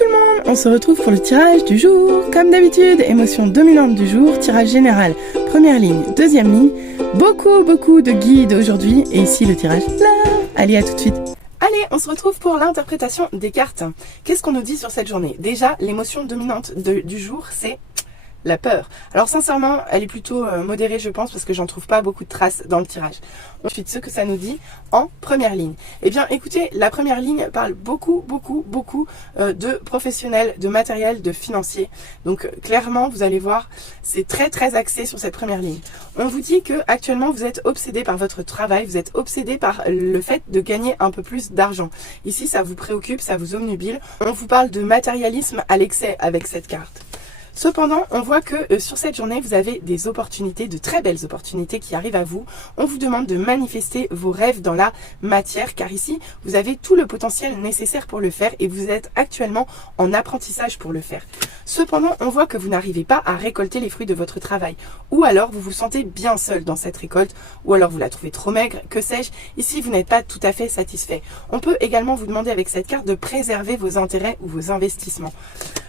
tout le monde, on se retrouve pour le tirage du jour. Comme d'habitude, émotion dominante du jour, tirage général, première ligne, deuxième ligne. Beaucoup de guides aujourd'hui et ici le tirage là. Allez, à tout de suite. Allez, on se retrouve pour l'interprétation des cartes. Qu'est-ce qu'on nous dit sur cette journée? Déjà, l'émotion dominante du jour, c'est la peur. Alors sincèrement, elle est plutôt modérée, je pense, parce que j'en trouve pas beaucoup de traces dans le tirage. Ensuite, ce que ça nous dit en première ligne. Eh bien, écoutez, la première ligne parle beaucoup de professionnels, de matériel, de financiers. Donc, clairement, vous allez voir, c'est très axé sur cette première ligne. On vous dit que actuellement, vous êtes obsédé par votre travail, vous êtes obsédé par le fait de gagner un peu plus d'argent. Ici, ça vous préoccupe, ça vous obnubile. On vous parle de matérialisme à l'excès avec cette carte. Cependant, on voit que sur cette journée, vous avez des opportunités, de très belles opportunités qui arrivent à vous. On vous demande de manifester vos rêves dans la matière, car ici, vous avez tout le potentiel nécessaire pour le faire et vous êtes actuellement en apprentissage pour le faire. Cependant, on voit que vous n'arrivez pas à récolter les fruits de votre travail. Ou alors, vous vous sentez bien seul dans cette récolte, ou alors vous la trouvez trop maigre, que sais-je. Ici, vous n'êtes pas tout à fait satisfait. On peut également vous demander avec cette carte de préserver vos intérêts ou vos investissements.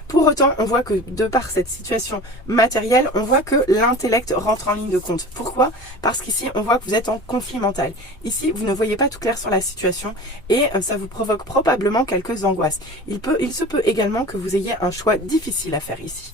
Pour autant, on voit que de par cette situation matérielle, on voit que l'intellect rentre en ligne de compte. Pourquoi? Parce qu'ici, on voit que vous êtes en conflit mental. Ici, vous ne voyez pas tout clair sur la situation et ça vous provoque probablement quelques angoisses. Il se peut également que vous ayez un choix difficile à faire ici.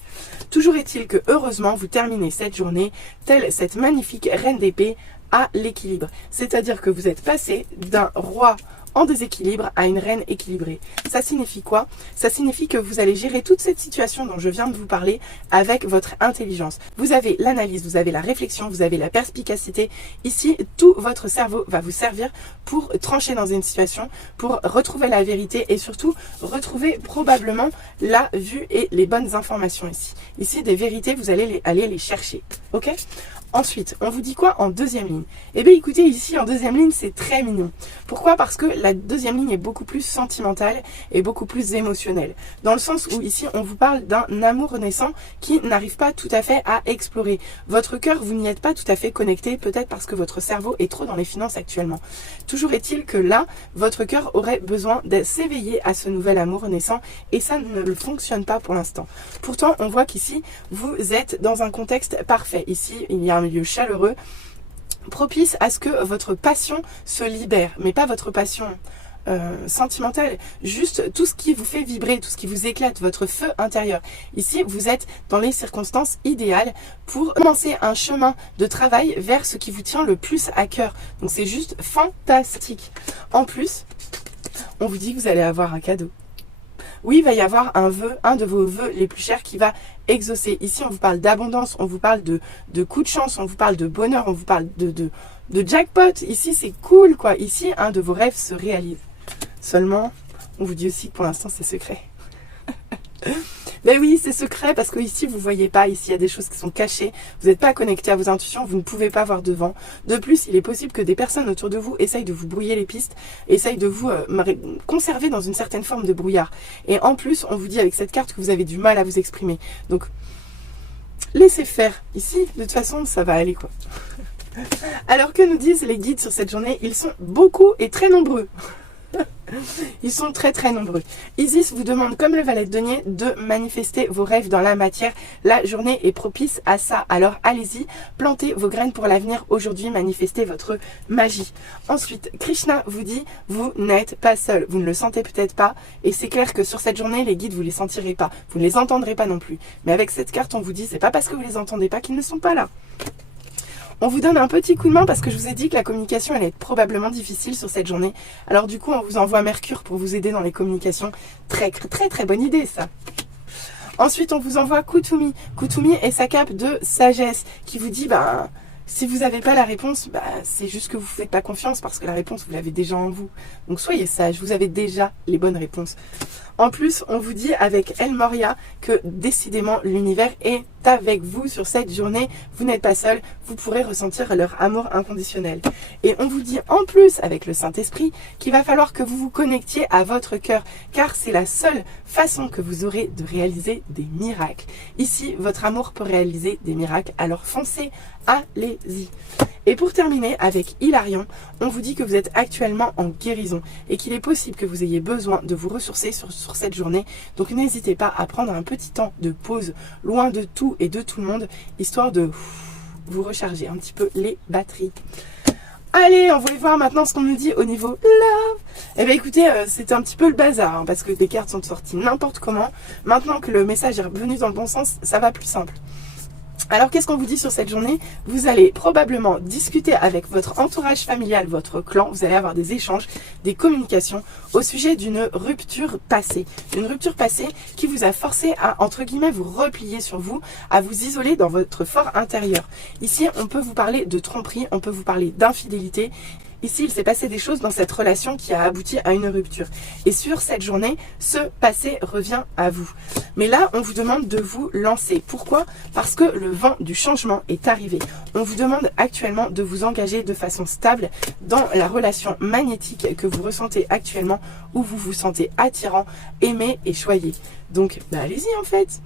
Toujours est-il que, heureusement, vous terminez cette journée telle cette magnifique reine d'épée à l'équilibre. C'est-à-dire que vous êtes passé d'un roi en déséquilibre à une reine équilibrée. Ça signifie quoi? Ça signifie que vous allez gérer toute cette situation dont je viens de vous parler avec votre intelligence. Vous avez l'analyse, vous avez la réflexion, vous avez la perspicacité. Ici, tout votre cerveau va vous servir pour trancher dans une situation, pour retrouver la vérité et surtout retrouver probablement la vue et les bonnes informations ici. Ici, des vérités, vous allez aller les chercher. Ok? Ensuite, on vous dit quoi en deuxième ligne? Eh bien, écoutez, ici, en deuxième ligne, c'est très mignon. Pourquoi? Parce que la deuxième ligne est beaucoup plus sentimentale et beaucoup plus émotionnelle. Dans le sens où, ici, on vous parle d'un amour naissant qui n'arrive pas tout à fait à explorer. Votre cœur, vous n'y êtes pas tout à fait connecté, peut-être parce que votre cerveau est trop dans les finances actuellement. Toujours est-il que là, votre cœur aurait besoin de s'éveiller à ce nouvel amour naissant et ça ne fonctionne pas pour l'instant. Pourtant, on voit qu'ici, vous êtes dans un contexte parfait. Ici, il y a un milieu chaleureux, propice à ce que votre passion se libère, mais pas votre passion sentimentale, juste tout ce qui vous fait vibrer, tout ce qui vous éclate, votre feu intérieur. Ici, vous êtes dans les circonstances idéales pour commencer un chemin de travail vers ce qui vous tient le plus à cœur. Donc c'est juste fantastique. En plus, on vous dit que vous allez avoir un cadeau. Oui, il va y avoir un vœu, un de vos vœux les plus chers qui va exaucer. Ici, on vous parle d'abondance, on vous parle de coup de chance, on vous parle de bonheur, on vous parle de jackpot. Ici, c'est cool, quoi. Ici, un de vos rêves se réalise. Seulement, on vous dit aussi que pour l'instant, c'est secret. Mais oui, c'est secret parce que ici, vous ne voyez pas. Ici, il y a des choses qui sont cachées. Vous n'êtes pas connecté à vos intuitions. Vous ne pouvez pas voir devant. De plus, il est possible que des personnes autour de vous essayent de vous brouiller les pistes, essayent de vous conserver dans une certaine forme de brouillard. Et en plus, on vous dit avec cette carte que vous avez du mal à vous exprimer. Donc, laissez faire. Ici, de toute façon, ça va aller, quoi. Alors, que nous disent les guides sur cette journée? Ils sont beaucoup et très nombreux. Ils sont très nombreux. Isis vous demande, comme le valet de denier, de manifester vos rêves dans la matière. La journée est propice à ça. Alors allez-y, plantez vos graines pour l'avenir. Aujourd'hui, manifestez votre magie. Ensuite, Krishna vous dit, vous n'êtes pas seul. Vous ne le sentez peut-être pas. Et c'est clair que sur cette journée, les guides, vous ne les sentirez pas. Vous ne les entendrez pas non plus. Mais avec cette carte, on vous dit, c'est pas parce que vous ne les entendez pas qu'ils ne sont pas là. On vous donne un petit coup de main parce que je vous ai dit que la communication allait être probablement difficile sur cette journée. Alors du coup, on vous envoie Mercure pour vous aider dans les communications. Très bonne idée ça. Ensuite, on vous envoie Kutumi. Kutumi est sa cape de sagesse qui vous dit, si vous n'avez pas la réponse, c'est juste que vous ne faites pas confiance parce que la réponse, vous l'avez déjà en vous. Donc soyez sage, vous avez déjà les bonnes réponses. En plus, on vous dit avec El Moria que décidément l'univers est avec vous sur cette journée. Vous n'êtes pas seul, vous pourrez ressentir leur amour inconditionnel. Et on vous dit en plus avec le Saint-Esprit qu'il va falloir que vous vous connectiez à votre cœur, car c'est la seule façon que vous aurez de réaliser des miracles. Ici, votre amour peut réaliser des miracles, alors foncez, allez-y. Et pour terminer avec Hilarion, on vous dit que vous êtes actuellement en guérison et qu'il est possible que vous ayez besoin de vous ressourcer sur cette journée. Donc n'hésitez pas à prendre un petit temps de pause loin de tout et de tout le monde, histoire de vous recharger un petit peu les batteries. Allez, on va voir maintenant ce qu'on nous dit au niveau love. Eh bien écoutez, c'est un petit peu le bazar, hein, parce que les cartes sont sorties n'importe comment. Maintenant que le message est revenu dans le bon sens, ça va plus simple. Alors qu'est-ce qu'on vous dit sur cette journée? Vous allez probablement discuter avec votre entourage familial, votre clan, vous allez avoir des échanges, des communications au sujet d'une rupture passée. Une rupture passée qui vous a forcé à, entre guillemets, vous replier sur vous, à vous isoler dans votre fort intérieur. Ici, on peut vous parler de tromperie, on peut vous parler d'infidélité. Ici, il s'est passé des choses dans cette relation qui a abouti à une rupture. Et sur cette journée, ce passé revient à vous. Mais là, on vous demande de vous lancer. Pourquoi? Parce que le vent du changement est arrivé. On vous demande actuellement de vous engager de façon stable dans la relation magnétique que vous ressentez actuellement, où vous vous sentez attirant, aimé et choyé. Donc, allez-y en fait.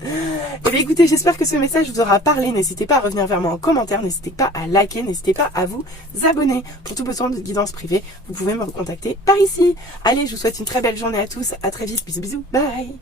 Et bien écoutez, j'espère que ce message vous aura parlé. N'hésitez pas à revenir vers moi en commentaire, n'hésitez pas à liker, n'hésitez pas à vous abonner. Pour tout besoin de guidance privée, vous pouvez me contacter par ici. Allez, je vous souhaite une très belle journée à tous, à très vite, bisous bisous, bye.